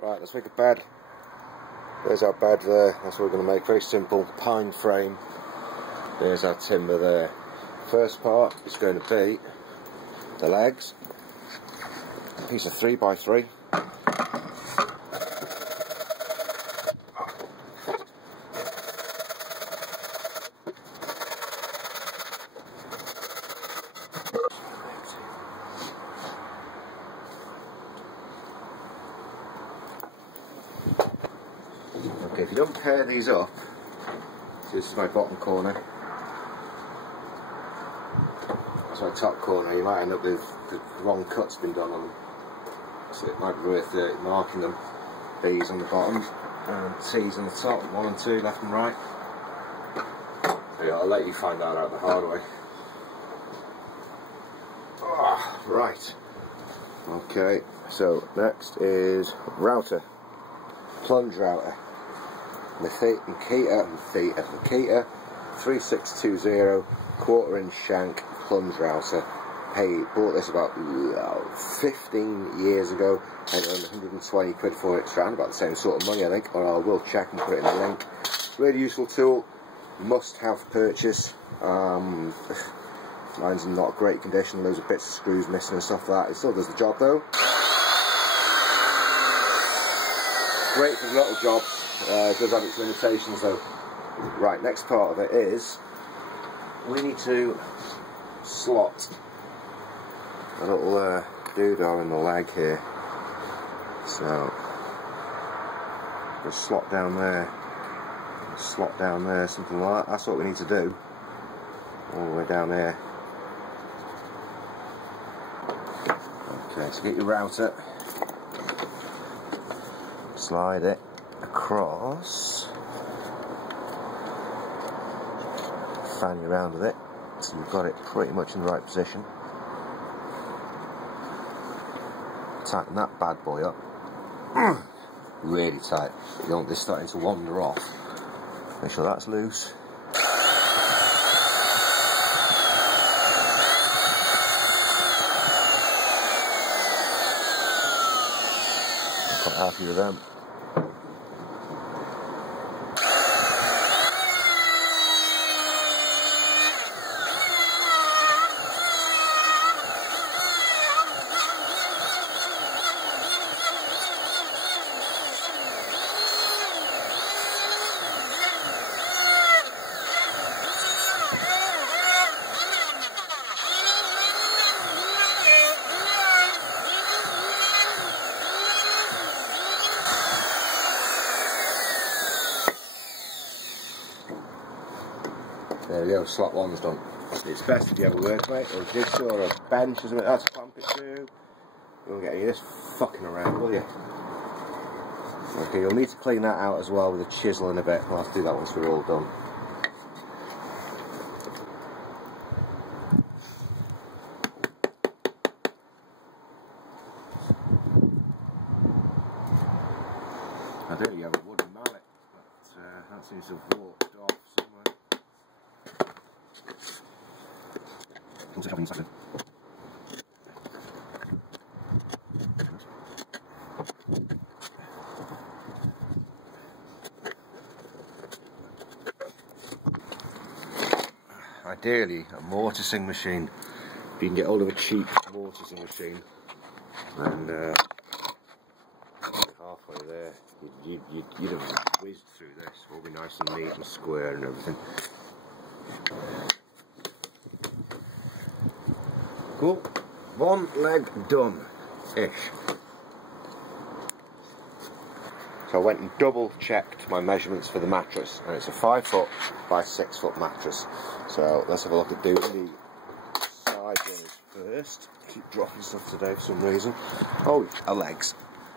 Right, let's make a bed. There's our bed there, that's what we're going to make, very simple, pine frame. There's our timber there. First part is going to be the legs, a piece of 3x3. Okay, if you don't pair these up, so this is my bottom corner, that's my top corner, you might end up with the wrong cut's been done on them. So it might be worth marking them. B's on the bottom, and T's on the top, 1 and 2, left and right. So yeah, I'll let you find that out the hard way. Oh, right. Okay, so next is router. Plunge router. Makita 3620 1/4" shank plunge router. Hey, bought this about 15 years ago. Paid around 120 quid for it. It's around about the same sort of money, I think, or I will check and put it in the link. Really useful tool, must have purchase. Mine's in not great condition, loads of bits of screws missing and stuff like that. It still does the job though. Great for the little jobs. It does have its limitations though. Right, next part of it is we need to slot a little doodah in the leg here. So just slot down there, something like that. That's what we need to do. All the way down here. Okay, so get your router, slide it across, fan you around with it so you've got it pretty much in the right position. Tighten that bad boy up really tight. You don't want this starting to wander off. Make sure that's loose. I'm quite happy with them. There we go, slot one's done. It's best if you have a workmate or a jigsaw or a bench or something else to clamp it to. You won't get any of this fucking around, will you? Okay, you'll need to clean that out as well with a chisel in a bit. I'll have to do that once we're all done. I do, you have a wooden mallet, but that seems to have walked off somewhere. Ideally, a mortising machine. If you can get hold of a cheap mortising machine, and halfway there, you'd have whizzed through this. It will be nice and neat and square and everything. Cool. One leg done-ish. So I went and double checked my measurements for the mattress, and it's a 5 foot by 6 foot mattress. So let's have a look at doing the side runners first. Keep dropping stuff today for some reason. Oh, our legs.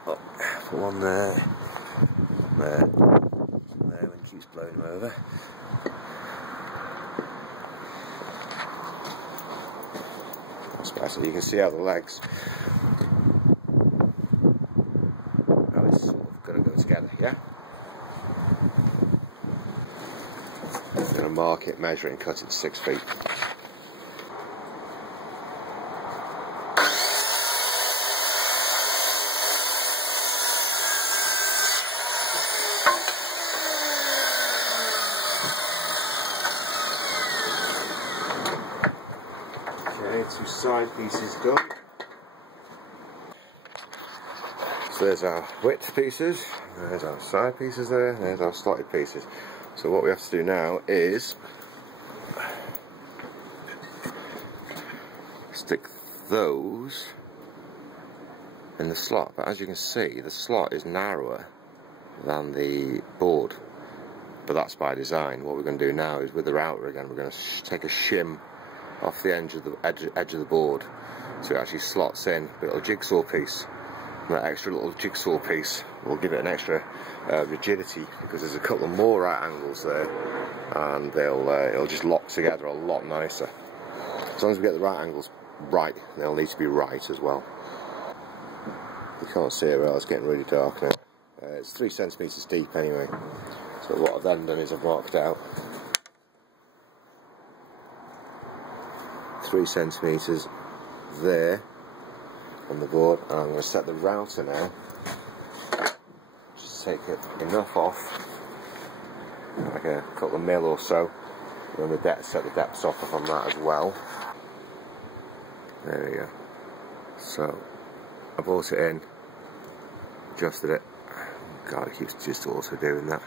Oh, put one there, there, there when it keeps blowing them over. That's better. You can see how the legs. Now it's sort of got to go together, yeah? I'm going to mark it, measure it and cut it to 6 feet. side pieces done. So there's our width pieces, there's our side pieces there, there's our slotted pieces. So what we have to do now is stick those in the slot, but as you can see the slot is narrower than the board, but that's by design. What we're going to do now is with the router again, we're going to take a shim off the edge of the board so it actually slots in a little jigsaw piece. And that extra little jigsaw piece will give it an extra rigidity, because there's a couple more right angles there, and it'll just lock together a lot nicer. As long as we get the right angles right, they'll need to be right as well. You can't see it well, it's getting really dark now. It's 3 centimetres deep anyway. So what I've then done is I've marked out 3 centimetres there on the board, and I'm going to set the router now. Just take it enough off, like a couple of mil or so, and then set the depths off on that as well. There we go. So I brought it in, adjusted it. God, it keeps just also doing that.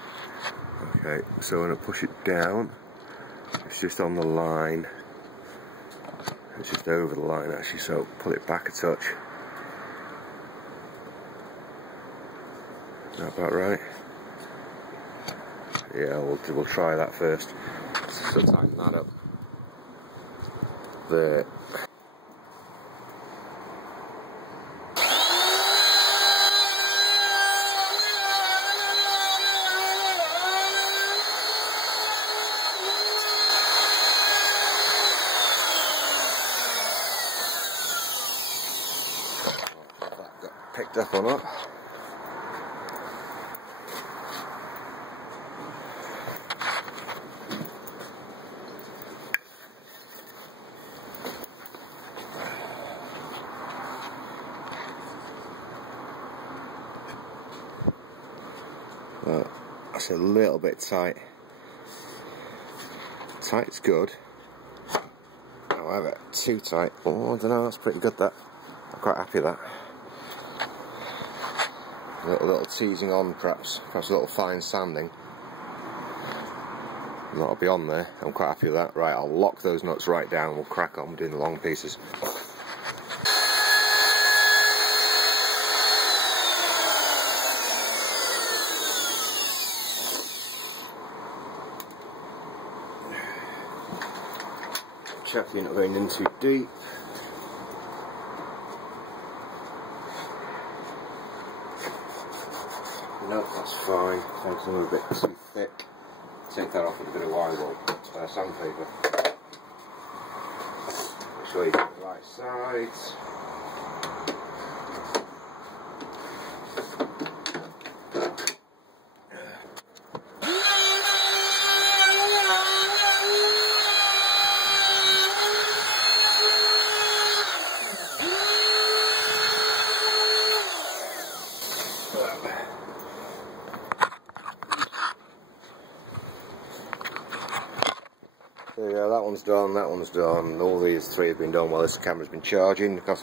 Okay, so I'm going to push it down. It's just on the line. It's just over the line actually, so pull it back a touch. Is that about right? Yeah, we'll try that first. So tighten that up. There. Picked up or not. That's a little bit tight. Tight's good. However, too tight. Oh, I don't know, that's pretty good that. I'm quite happy with that. A little teasing on, perhaps a little fine sanding. And that'll be on there. I'm quite happy with that. Right, I'll lock those nuts right down. We'll crack on doing the long pieces. Check you're not going in too deep. Nope, that's fine. It's a little bit too thick. Take that off with a bit of sandpaper. Make sure you get the right sides. So yeah, that one's done, all these 3 have been done while this camera's been charging, because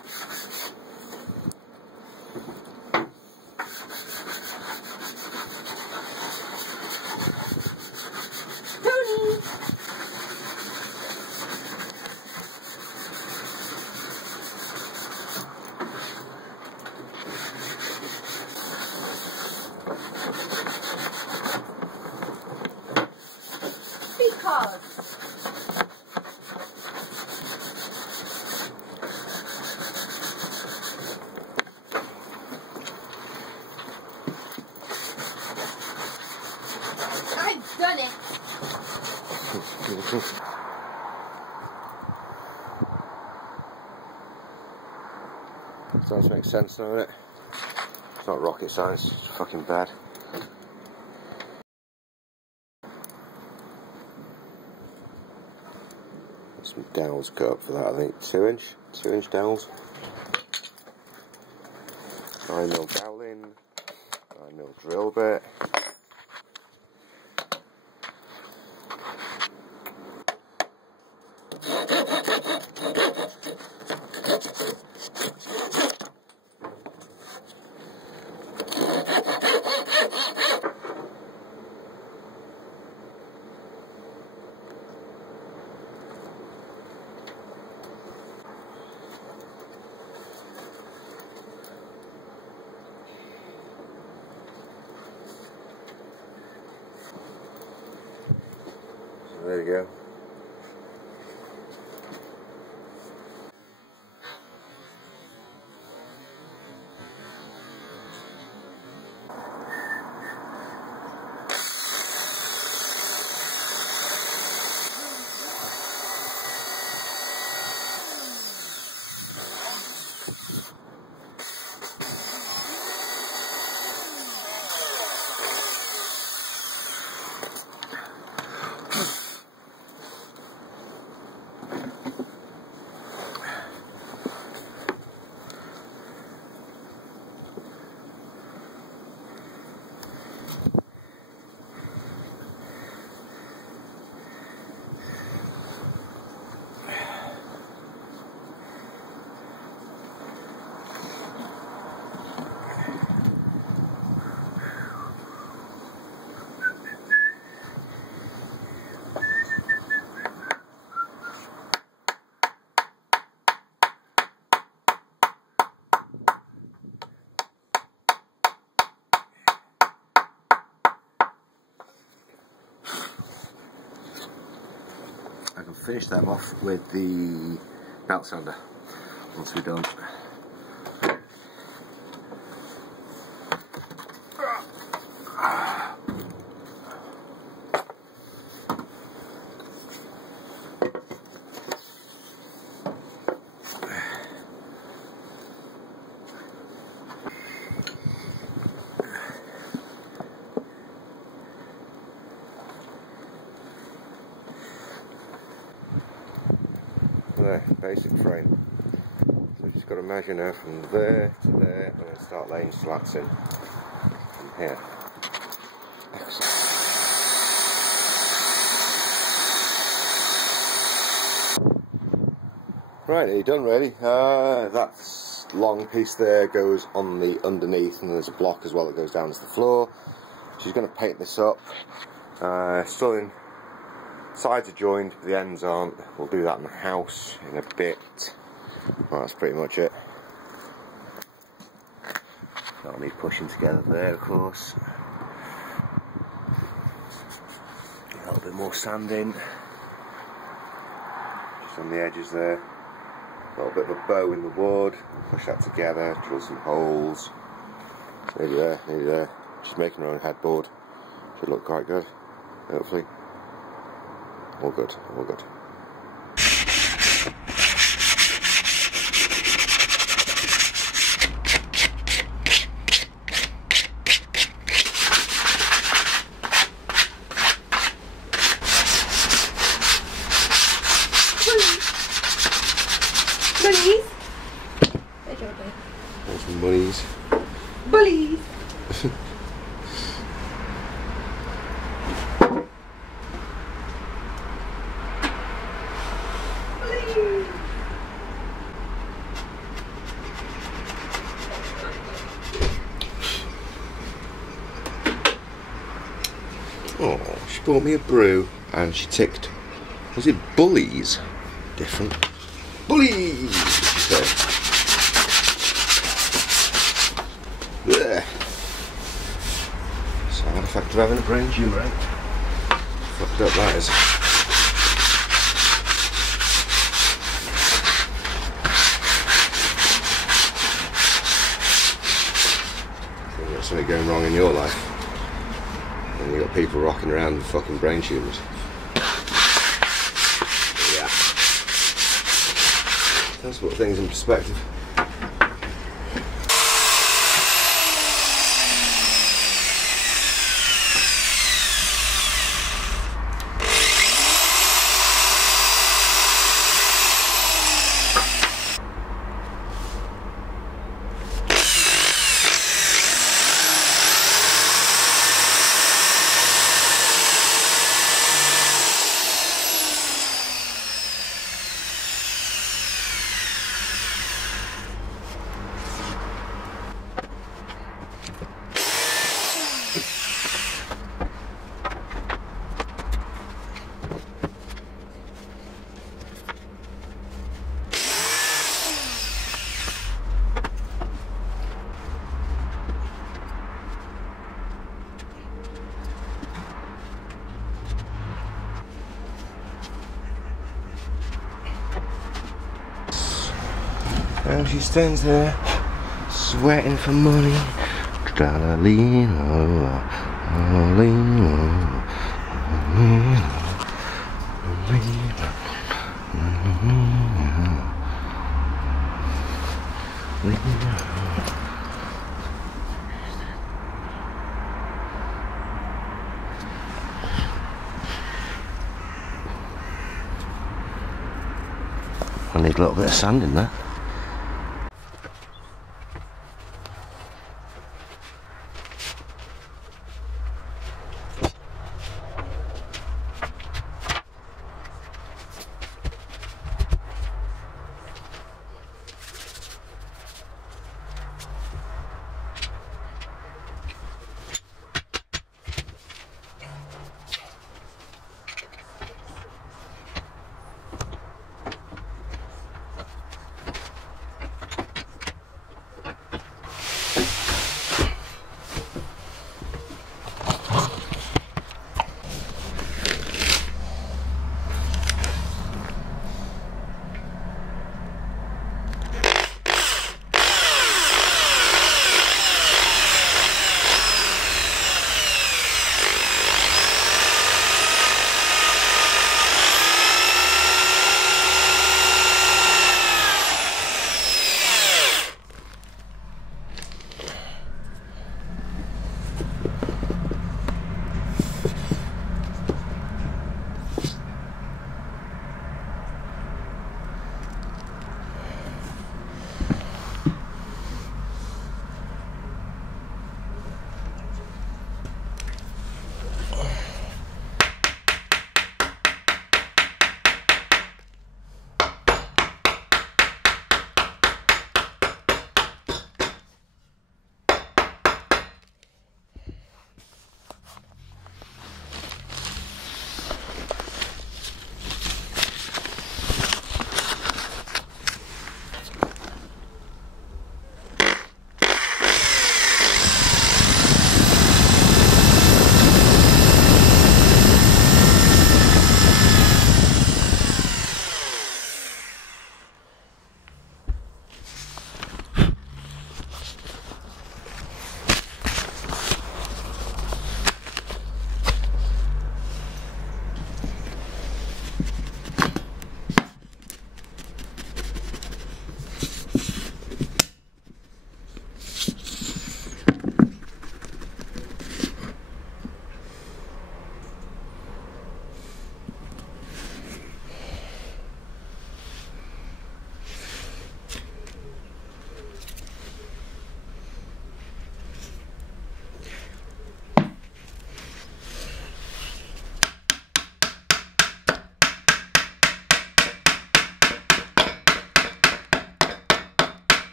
I've done it. Starts to make sense now, isn't it? It's not rocket science, it's fucking bad. Some dowels cut up for that, I think. 2 inch dowels. 9mm doweling, 9mm drill bit. There you go. I can finish them off with the belt sander once we're done. There, basic frame. So just got to measure now from there to there and then start laying slats in from here. Right, are you done really? That long piece there goes on the underneath, and there's a block as well that goes down to the floor. She's going to paint this up. Still in. Sides are joined, but the ends aren't. We'll do that in the house in a bit. Well, that's pretty much it. That'll need pushing together there, of course. A little bit more sanding. Just on the edges there. A little bit of a bow in the wood. Push that together, drill some holes. So nearly there, nearly there. She's making her own headboard. Should look quite good, hopefully. All good, all good. Bullies. There's some bunnies. Bullies. Oh, she bought me a brew and she ticked. Was it bullies? Different. Bullies! She said. Blech. Side effect of having a brain tumour, eh? Fucked up that is. I think there's something going wrong in your life. And you got people rocking around with fucking brain tumours. Yeah. That's what things in perspective. And she stands there, sweating for money. I need a little bit of sand in there.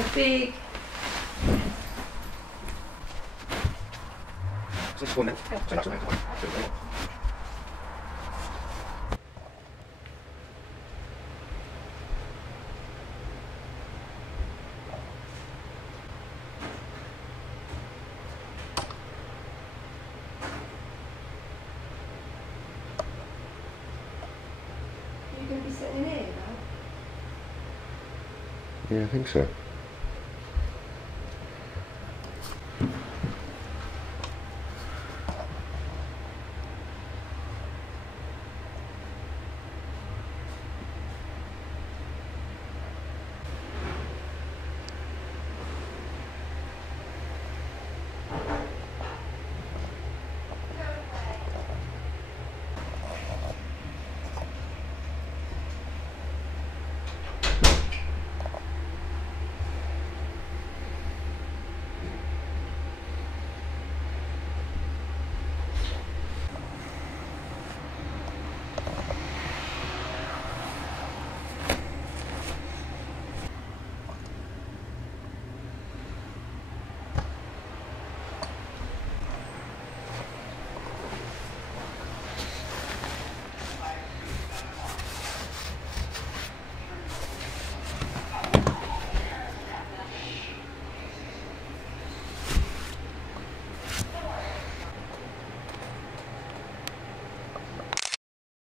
a big... This one then. So that's one. You're going to be sitting in here now? Yeah, I think so.